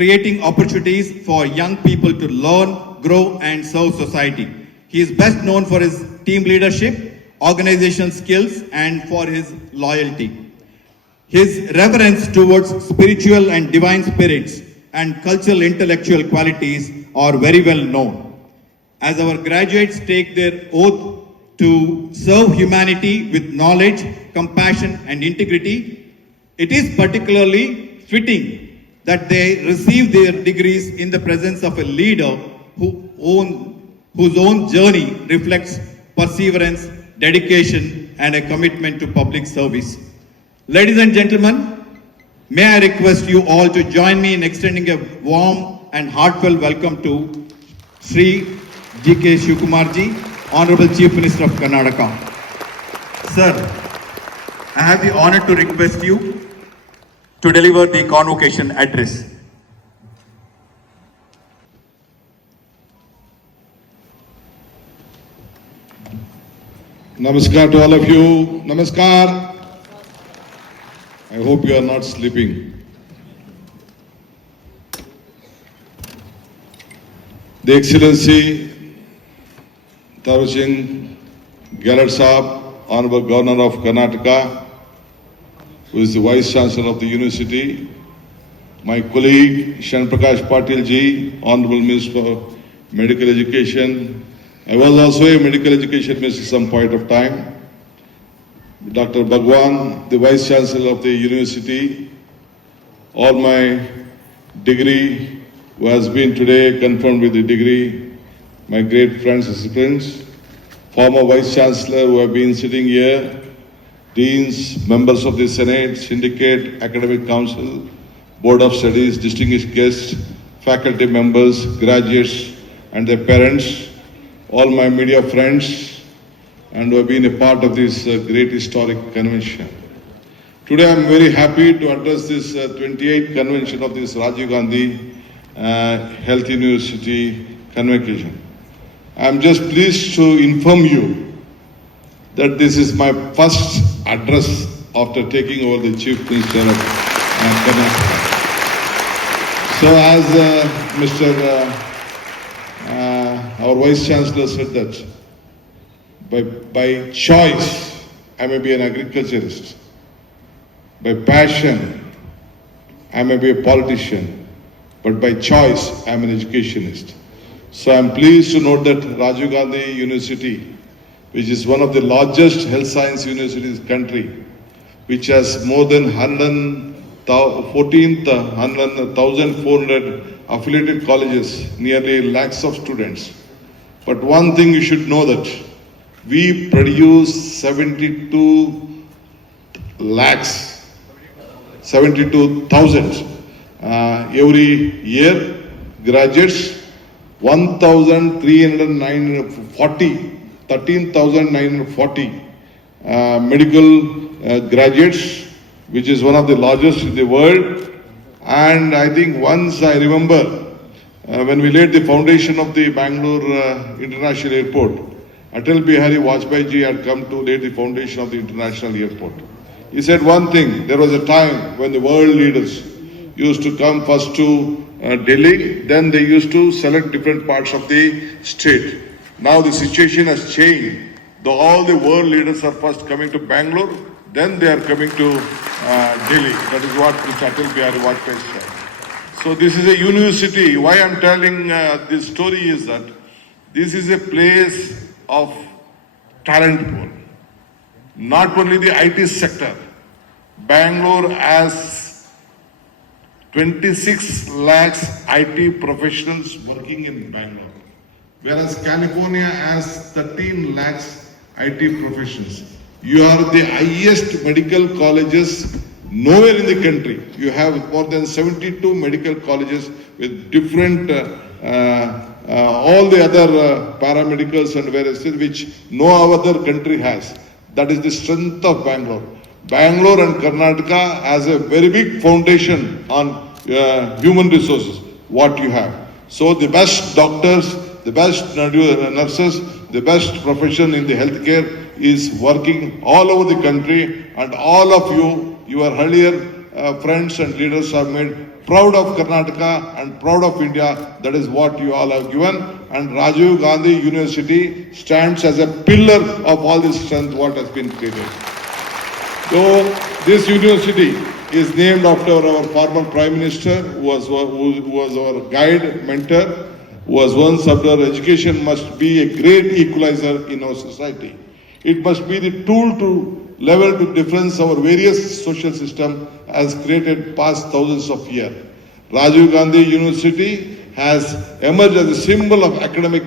creating opportunities for young people to learn, grow, and serve society. He is best known for his team leadership, organizational skills, and for his loyalty. His reverence towards spiritual and divine spirits and cultural intellectual qualities are very well known. As our graduates take their oath to serve humanity with knowledge, compassion, and integrity, it is particularly fitting that they receive their degrees in the presence of a leader whose own journey reflects perseverance, dedication, and a commitment to public service. Ladies and gentlemen, may I request you all to join me in extending a warm and heartfelt welcome to Sri G.K. Shivkumarji, Honorable Chief Minister of Karnataka. Sir, I have the honor to request you to deliver the convocation address. Namaskar to all of you. Namaskar. I hope you are not sleeping. The Excellency Tharu Singh Gehlot Sahab, Honorable Governor of Karnataka, who is the Vice Chancellor of the University, my colleague Shan Prakash Patil ji, Honorable Minister for Medical Education. I was also a medical education minister at some point of time. Dr. Bhagwan, the Vice Chancellor of the University, all my degree who has been today confirmed with the degree, my great friends and friends, former Vice Chancellor who have been sitting here, deans, members of the Senate, Syndicate, Academic Council, Board of Studies, distinguished guests, faculty members, graduates and their parents, all my media friends, and who have been a part of this great historic convention. Today I am very happy to address this 28th convention of this Rajiv Gandhi Health University convocation. I am just pleased to inform you that this is my first address after taking over the Chief Minister of Karnataka. So as our Vice Chancellor said that by choice, I may be an agriculturist. By passion, I may be a politician. But by choice, I am an educationist. So I am pleased to note that Rajiv Gandhi University, which is one of the largest health science universities in the country, which has more than 1,400 affiliated colleges, nearly lakhs of students. But one thing you should know that we produce 72,000 every year, graduates 13,940 medical graduates, which is one of the largest in the world. And I think once I remember when we laid the foundation of the Bangalore International Airport, Atal Bihari Vajpayee ji had come to lay the foundation of the international airport. He said one thing: there was a time when the world leaders used to come first to Delhi, then they used to select different parts of the state. Now the situation has changed. All the world leaders are first coming to Bangalore, then they are coming to Delhi. That is what Mr. Atal Bihari Vajpayee said. So this is a university. Why I am telling this story is that this is a place of talent pool. Not only the IT sector. Bangalore has 26 lakhs IT professionals working in Bangalore, whereas California has 13 lakhs IT professionals. You are the highest medical colleges nowhere in the country. You have more than 72 medical colleges with different all the other paramedicals and various things which no other country has. That is the strength of Bangalore. Bangalore and Karnataka has a very big foundation on human resources, what you have. So the best doctors, the best nurses, the best profession in the healthcare is working all over the country, and all of you, your earlier friends and leaders have made proud of Karnataka and proud of India. That is what you all have given. And Rajiv Gandhi University stands as a pillar of all this strength what has been created. So this university is named after our former Prime Minister, who was our guide, mentor, who was once after education must be a great equalizer in our society. It must be the tool to level to difference our various social system has created past thousands of years. Rajiv Gandhi University has emerged as a symbol of academic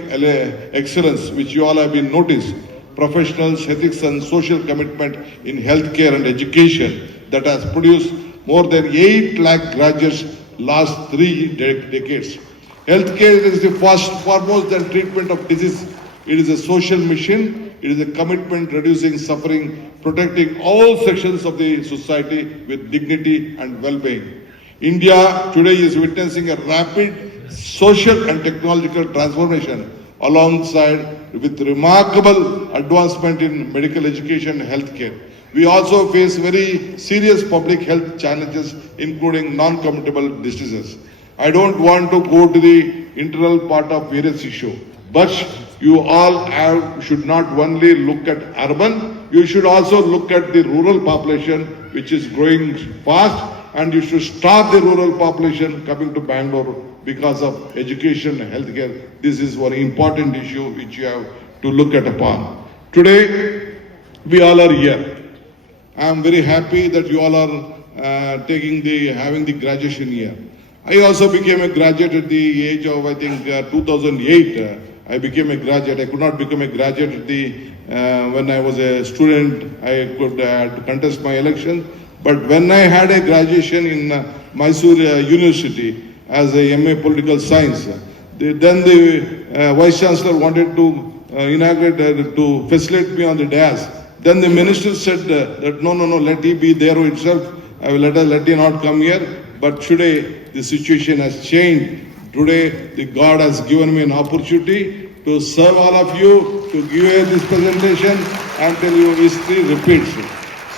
excellence, which you all have been noticed. Professionals, ethics and social commitment in healthcare and education that has produced more than 8 lakh graduates last 3 decades. Healthcare is the foremost than treatment of disease. It is a social mission. It is a commitment reducing suffering, protecting all sections of the society with dignity and well-being. India today is witnessing a rapid social and technological transformation alongside with remarkable advancement in medical education and healthcare. We also face very serious public health challenges, including non-communicable diseases. I don't want to go to the internal part of various issues, but you all should not only look at urban, you should also look at the rural population, which is growing fast, and you should stop the rural population coming to Bangalore because of education and healthcare. This is one important issue which you have to look at upon. Today, we all are here. I am very happy that you all are having the graduation year. I also became a graduate at the age of, I think, 2008. I became a graduate. I could not become a graduate at when I was a student. I could to contest my election. But when I had a graduation in Mysore University as a MA Political Science, then the Vice Chancellor wanted to inaugurate, to facilitate me on the dais. Then the minister said that no, let he be there himself. Let he not come here. But today the situation has changed. Today the God has given me an opportunity to serve all of you, to give you this presentation and tell you history repeats.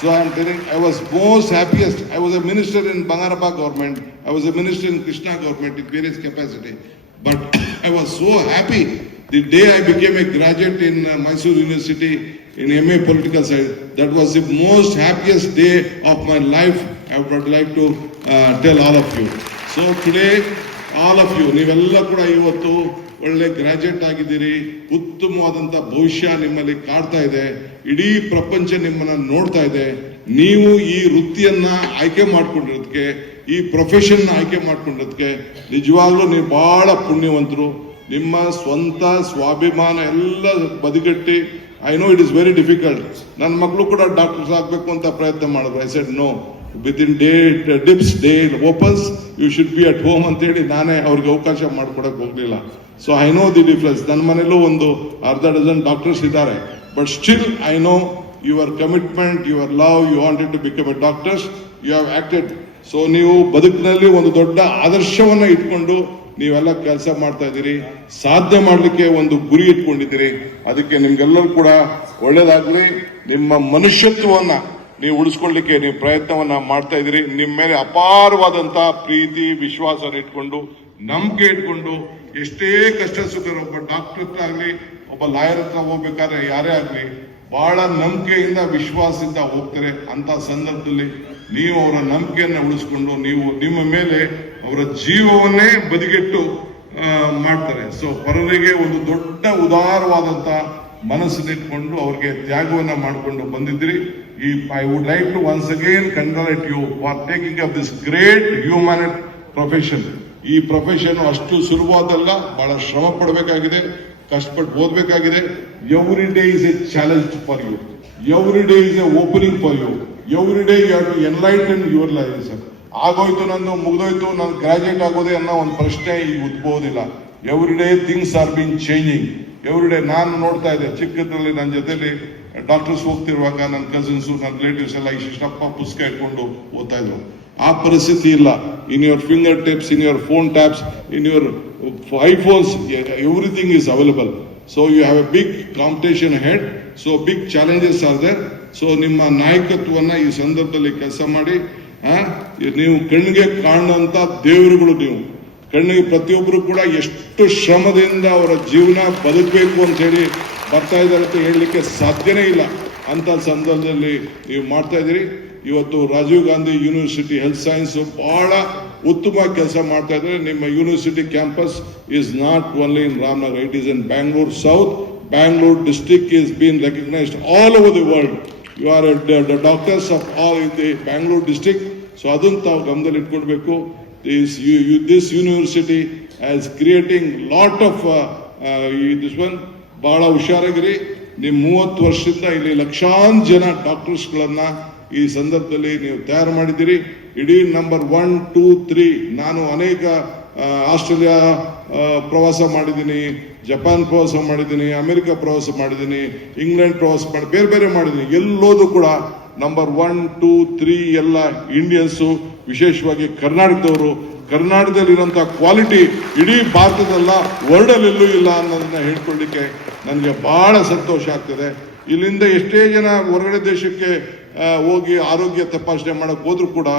So I am telling, I was most happiest. I was a minister in Bangarappa government. I was a minister in Krishna government in various capacity. But I was so happy the day I became a graduate in Mysore University in MA Political Science. That was the most happiest day of my life. I would like to tell all of you. So today, all of you, ನೀವೆಲ್ಲ ಕೂಡ ಇವತ್ತು ಒಳ್ಳೆ graduate ಆಗಿದ್ದೀರಿ. ಉತ್ತಮವಾದಂಥ ಭವಿಷ್ಯ ನಿಮ್ಮಲ್ಲಿ ಕಾಡ್ತಾ ಇದೆ. ಇಡೀ ಪ್ರಪಂಚ ನಿಮ್ಮನ್ನ ನೋಡ್ತಾ ಇದೆ. ನೀವು ಈ ವೃತ್ತಿಯನ್ನ ಆಯ್ಕೆ ಮಾಡ್ಕೊಂಡಿರೋದಕ್ಕೆ, ಈ ಪ್ರೊಫೆಷನ್ ಆಯ್ಕೆ ಮಾಡ್ಕೊಂಡಿರೋದಕ್ಕೆ ನಿಜವಾಗ್ಲೂ ನೀವು ಬಹಳ ಪುಣ್ಯವಂತರು. ನಿಮ್ಮ ಸ್ವಂತ ಸ್ವಾಭಿಮಾನ ಎಲ್ಲ ಬದಿಗಟ್ಟಿ, I know it is very difficult. ನನ್ನ ಮಕ್ಕಳು ಕೂಡ ಡಾಕ್ಟರ್ಸ್ ಆಗಬೇಕು ಅಂತ ಪ್ರಯತ್ನ ಮಾಡಿದ್ರು. I said no, within day opens you should be at home ಅಂತೇಳಿ ನಾನೇ ಅವ್ರಿಗೆ ಅವಕಾಶ ಮಾಡ್ಕೊಡಕ್ಕೆ ಹೋಗ್ಲಿಲ್ಲ. So I know the difference. ನನ್ನ ಮನೇಲೂ ಒಂದು ಅರ್ಧ ಡಜನ್ ಡಾಕ್ಟರ್ಸ್ ಇದ್ದಾರೆ. But still I know your commitment, your love, you wanted to become a doctors, you have acted. So ನೀವು ಬದುಕಿನಲ್ಲಿ ಒಂದು ದೊಡ್ಡ ಆದರ್ಶವನ್ನ ಇಟ್ಕೊಂಡು ನೀವೆಲ್ಲ ಕೆಲಸ ಮಾಡ್ತಾ ಇದ್ದೀರಿ. ಸಾಧನೆ ಮಾಡಲಿಕ್ಕೆ ಒಂದು ಗುರಿ ಇಟ್ಕೊಂಡಿದ್ದೀರಿ. ಅದಕ್ಕೆ ನಿಮ್ಗೆಲ್ಲರೂ ಕೂಡ ಒಳ್ಳೇದಾಗ್ಲಿ. ನಿಮ್ಮ ಮನುಷ್ಯತ್ವವನ್ನ ನೀವು ಉಳಿಸ್ಕೊಳ್ಳಿಕ್ಕೆ ನೀವು ಪ್ರಯತ್ನವನ್ನ ಮಾಡ್ತಾ ಇದ್ದೀರಿ. ನಿಮ್ಮ ಮೇಲೆ ಅಪಾರವಾದಂತ ಪ್ರೀತಿ ವಿಶ್ವಾಸ ಇಟ್ಕೊಂಡು, ನಂಬಿಕೆ ಇಟ್ಕೊಂಡು, ಎಷ್ಟೇ ಕಷ್ಟ ಸುಖ, ಒಬ್ಬ ಡಾಕ್ಟರ್ ಹತ್ರ ಆಗ್ಲಿ, ಒಬ್ಬ ಲಾಯರ್ ಹತ್ರ ಹೋಗ್ಬೇಕಾದ್ರೆ ಯಾರೇ ಆಗ್ಲಿ, ಬಹಳ ನಂಬಿಕೆಯಿಂದ ವಿಶ್ವಾಸದಿಂದ ಹೋಗ್ತಾರೆ. ಅಂತ ಸಂದರ್ಭದಲ್ಲಿ ನೀವು ಅವರ ನಂಬಿಕೆಯನ್ನ ಉಳಿಸ್ಕೊಂಡು, ನೀವು ನಿಮ್ಮ ಮೇಲೆ ಅವರ ಜೀವವನ್ನೇ ಬದಿಗೆಟ್ಟು ಮಾಡ್ತಾರೆ. ಸೊ ಪರರಿಗೆ ಒಂದು ದೊಡ್ಡ ಉದಾರವಾದಂತ ಮನಸ್ಸನ್ನಿಟ್ಕೊಂಡು ಅವ್ರಿಗೆ ತ್ಯಾಗವನ್ನ ಮಾಡಿಕೊಂಡು ಬಂದಿದ್ರಿ. I would like to once again congratulate you for taking up this great human profession. ಈ ಪ್ರೊಫೆಷನ್ ಅಷ್ಟು ಸುಲಭವಾದಲ್ಲ, ಬಹಳ ಶ್ರಮ ಪಡಬೇಕಾಗಿದೆ, ಕಷ್ಟಪಟ್ಟು ಓದಬೇಕಾಗಿದೆ. Every day is a challenge for you, every day is a opening for you, every day you have to enlighten your life. Sir, ಆಗೋಯ್ತು ನಂದು, ಮುಗಿದೋಯ್ತು, ನಾನು ಗ್ರಾಜುಯೇಟ್ ಆಗೋದೆ ಅನ್ನೋ ಒಂದು ಪ್ರಶ್ನೆ ಈಗ ಉದ್ಭವೋದಿಲ್ಲ. Every day things are being changing every day. ನಾನು ನೋಡ್ತಾ ಇದ್ದೆ ಚಿಕ್ಕದ್ರಲ್ಲಿ ನನ್ನ ಜೊತೆಲಿ ಡಾಕ್ಟರ್ಸ್ ಹೋಗ್ತಿರುವಾಗ ನನ್ನ ಕಸಿನ್ಸು, ನನ್ನ ರಿಲೇಟಿವ್ಸ್ ಎಲ್ಲ ಇಷ್ಟಪ್ಪ ಪುಸ್ತಕ ಇಟ್ಕೊಂಡು ಓದ್ತಾ ಇದ್ರು. ಆ ಪರಿಸ್ಥಿತಿ ಇಲ್ಲ. In your fingertips, in your phone taps, in your iPhones, everything is available. So you have a big competition ahead. So big challenges are there. So ನಿಮ್ಮ ನಾಯಕತ್ವವನ್ನ ಈ ಸಂದರ್ಭದಲ್ಲಿ ಕೆಲಸ ಮಾಡಿ. ನೀವು ಕಣ್ಣಿಗೆ ಕಾಣುವಂತ ದೇವರುಗಳು ನೀವು. ಕಣ್ಣಿಗೆ ಪ್ರತಿಯೊಬ್ಬರು ಕೂಡ ಎಷ್ಟು ಶ್ರಮದಿಂದ ಅವರ ಜೀವನ ಬದುಕಬೇಕು ಅಂತ ಹೇಳಿ ಬರ್ತಾ ಇದ್ದಾರೆ ಅಂತ ಹೇಳಲಿಕ್ಕೆ ಸಾಧ್ಯನೇ ಇಲ್ಲ. ಅಂತ ಸಂದರ್ಭದಲ್ಲಿ ನೀವು ಮಾಡ್ತಾ ಇದ್ದೀರಿ. ಇವತ್ತು Rajiv Gandhi university health science ಬಹಳ ಉತ್ತಮ ಕೆಲಸ ಮಾಡ್ತಾ ಇದ್ದಾರೆ. ನಿಮ್ಮ university campus is not only in Ramnagar, it is in Bangalore South. Bangalore district is being recognized all over the world. You are the doctors of all in the Bangalore district. So ಅದನ್ನು ತಾವು ಗಮನದಲ್ಲಿ ಇಟ್ಕೊಳ್ಬೇಕು. This university is creating lot of this one. ಬಹಳ ಹುಷಾರಾಗಿರಿ. ನೀವು 30 ವರ್ಷದಿಂದ ಇಲ್ಲಿ ಲಕ್ಷಾಂತರ ಜನ ಡಾಕ್ಟರ್ಸ್ಗಳನ್ನ ಈ ಸಂದರ್ಭದಲ್ಲಿ ನೀವು ತಯಾರು ಮಾಡಿದ್ದೀರಿ. ಇಡೀ ನಂಬರ್ 1, 2, 3 ನಾನು ಅನೇಕ ಆಸ್ಟ್ರೇಲಿಯಾ ಪ್ರವಾಸ ಮಾಡಿದ್ದೀನಿ, ಜಪಾನ್ ಪ್ರವಾಸ ಮಾಡಿದ್ದೀನಿ, ಅಮೆರಿಕ ಪ್ರವಾಸ ಮಾಡಿದ್ದೀನಿ, ಇಂಗ್ಲೆಂಡ್ ಪ್ರವಾಸ ಮಾಡಿ ಬೇರೆ ಬೇರೆ ಮಾಡಿದ್ದೀನಿ. ಎಲ್ಲೋದು ಕೂಡ ನಂಬರ್ 1, 2, 3 ಎಲ್ಲ ಇಂಡಿಯನ್ಸು, ವಿಶೇಷವಾಗಿ ಕರ್ನಾಟಕದವರು. ಕರ್ನಾಟಕದಲ್ಲಿರುವಂಥ ಕ್ವಾಲಿಟಿ ಇಡೀ ಭಾರತದಲ್ಲ, ವರ್ಲ್ಡಲ್ಲಿ ಎಲ್ಲೂ ಇಲ್ಲ ಅನ್ನೋದನ್ನ ಹೇಳ್ಕೊಳ್ಳಿಕ್ಕೆ ನನಗೆ ಬಹಳ ಸಂತೋಷ ಆಗ್ತದೆ. ಇಲ್ಲಿಂದ ಎಷ್ಟೇ ಜನ ಹೊರಗಡೆ ದೇಶಕ್ಕೆ ಹೋಗಿ ಆರೋಗ್ಯ ತಪಾಸಣೆ ಮಾಡಕ್ ಹೋದ್ರು ಕೂಡ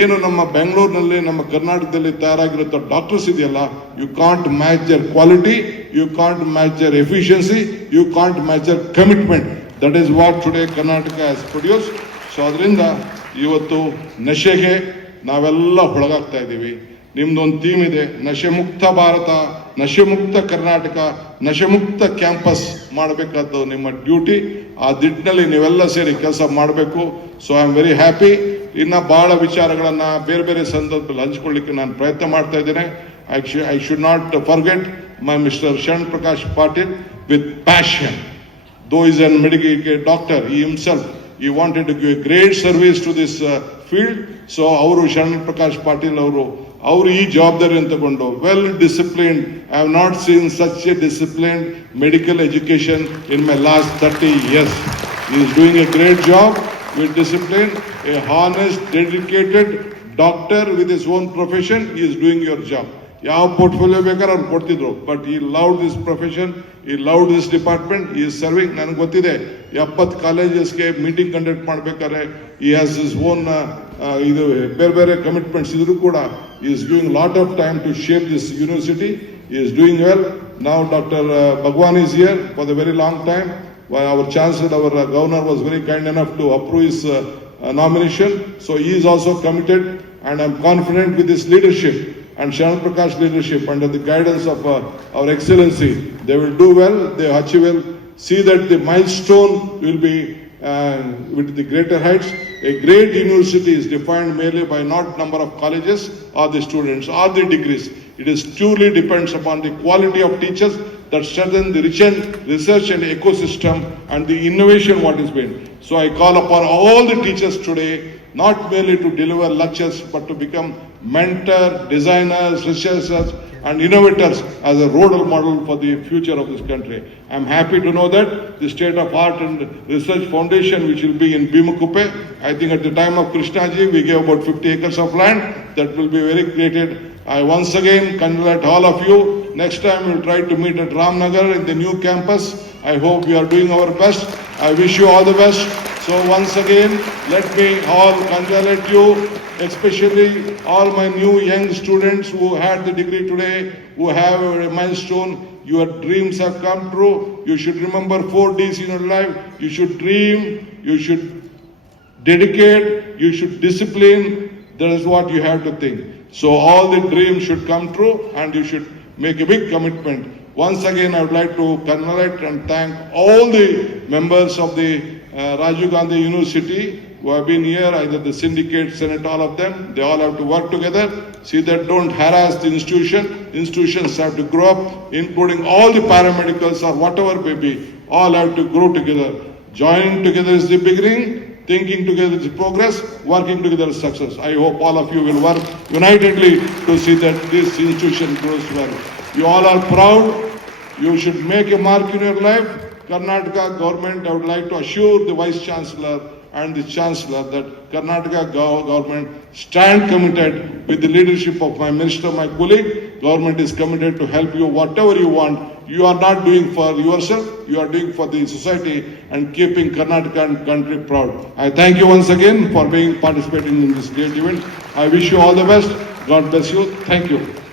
ಏನು ನಮ್ಮ ಬೆಂಗಳೂರಿನಲ್ಲಿ ನಮ್ಮ ಕರ್ನಾಟಕದಲ್ಲಿ ತಯಾರಾಗಿರೋ ಡಾಕ್ಟರ್ಸ್ ಇದೆಯಲ್ಲ, you can't match their quality, you can't match their efficiency, you can't match their commitment. That is what today Karnataka has produce. So ಅದರಿಂದ ಇವತ್ತು ನಶೆಗೆ ನಾವೆಲ್ಲ ಒಳಗಾಗ್ತಾ ಇದ್ದೀವಿ. ನಿಮ್ದೊಂದು ಥೀಮ್ ಇದೆ, ನಶೆ ಮುಕ್ತ ಭಾರತ, ನಶೆ ಮುಕ್ತ ಕರ್ನಾಟಕ, ನಶೆ ಮುಕ್ತ ಕ್ಯಾಂಪಸ್ ಮಾಡಬೇಕಾದ್ದು ನಿಮ್ಮ ಡ್ಯೂಟಿ. ಆ ದಿಟ್ಟಿನಲ್ಲಿ ನೀವೆಲ್ಲ ಸೇರಿ ಕೆಲಸ ಮಾಡಬೇಕು. So I am very happy. ಇನ್ನ ಬಹಳ ವಿಚಾರಗಳನ್ನ ಬೇರೆ ಬೇರೆ ಸಂದರ್ಭದಲ್ಲಿ ಹಂಚ್ಕೊಳ್ಳಿಕ್ಕೆ ನಾನು ಪ್ರಯತ್ನ ಮಾಡ್ತಾ ಇದ್ದೇನೆ. I should not forget my mister Sharan Prakash Patil with passion. Though he is a medical doctor, he himself, he wanted to give a great service to this field. So ಅವರು ಶರಣ್ ಪ್ರಕಾಶ್ ಪಾಟೀಲ್ ಅವರು ಈ ಜವಾಬ್ದಾರಿಯನ್ನು ತಗೊಂಡು well disciplined. I have not seen such A disciplined medical education in my last 30 years. He is doing a great job with discipline. A honest, dedicated doctor with his own profession, he is doing your job. ಯಾವ portfolio ಬೇಕಾದ್ರೆ ಅವ್ರು ಕೊಡ್ತಿದ್ರು, but ಈ loved this profession, ಈ loved this department, ಈ serving. ನನಗೆ ಗೊತ್ತಿದೆ 70 ಕಾಲೇಜಸ್ಗೆ meeting conduct ಮಾಡ್ಬೇಕಾದ್ರೆ ಈ ಹ್ಯಾಸ್ ಇಸ್ ಓನ್ ಇದು ಬೇರೆ ಬೇರೆ ಕಮಿಟ್ಮೆಂಟ್ಸ್ ಇದ್ರು ಕೂಡ ಈ is giving lot of time to shape this university. ಈ is doing well. Now Dr. Bhagwan is here for the very long time. Our chancellor, our governor was very kind enough to approve his nomination. So he is also committed, and I am confident with his leadership and Sharan Prakash leadership under the guidance of our excellency, they will do well. They will see that the milestone will be with the greater heights. A great university is defined merely by not number of colleges or the students or the degrees. It is truly depends upon the quality of teachers that strengthen the research and ecosystem and the innovation what is being. So I call upon all the teachers today not merely to deliver lectures but to become mentor, designers, researchers and innovators as a role model for the future of this country. I am happy to know that the State of Art and Research Foundation, which will be in Bhimakuppe, I think at the time of Krishnaji we gave about 50 acres of land that will be very created. I once again congratulate all of you. Next time we will try to meet at Ramnagar in the new campus. I hope we are doing our best. I wish you all the best. So once again, let me all congratulate you, especially all my new young students who had the degree today, who have a milestone. Your dreams have come true. You should remember 4 Ds in your life. You should dream, you should dedicate, you should discipline. That is what you have to think. So all the dreams should come true and you should make a big commitment. Once again, I would like to congratulate and thank all the members of the Rajiv Gandhi University who have been here, either the syndicate, senate, all of them. They all have to work together. See that don't harass the institution. Institutions have to grow up, including all the paramedicals or whatever may be. All have to grow together. Joining together is the beginning. Thinking together is progress, working together is success. I hope all of you will work unitedly to see that this institution grows well. You all are proud. You should make a mark in your life. Karnataka government, I would like to assure the Vice Chancellor and the Chancellor that Karnataka government stand committed with the leadership of my minister, my colleague, government is committed to help you whatever you want. You are not doing for yourself, you are doing for the society and keeping Karnataka and country proud. I thank you once again for participating in this great event. I wish you all the best. God bless you. Thank you.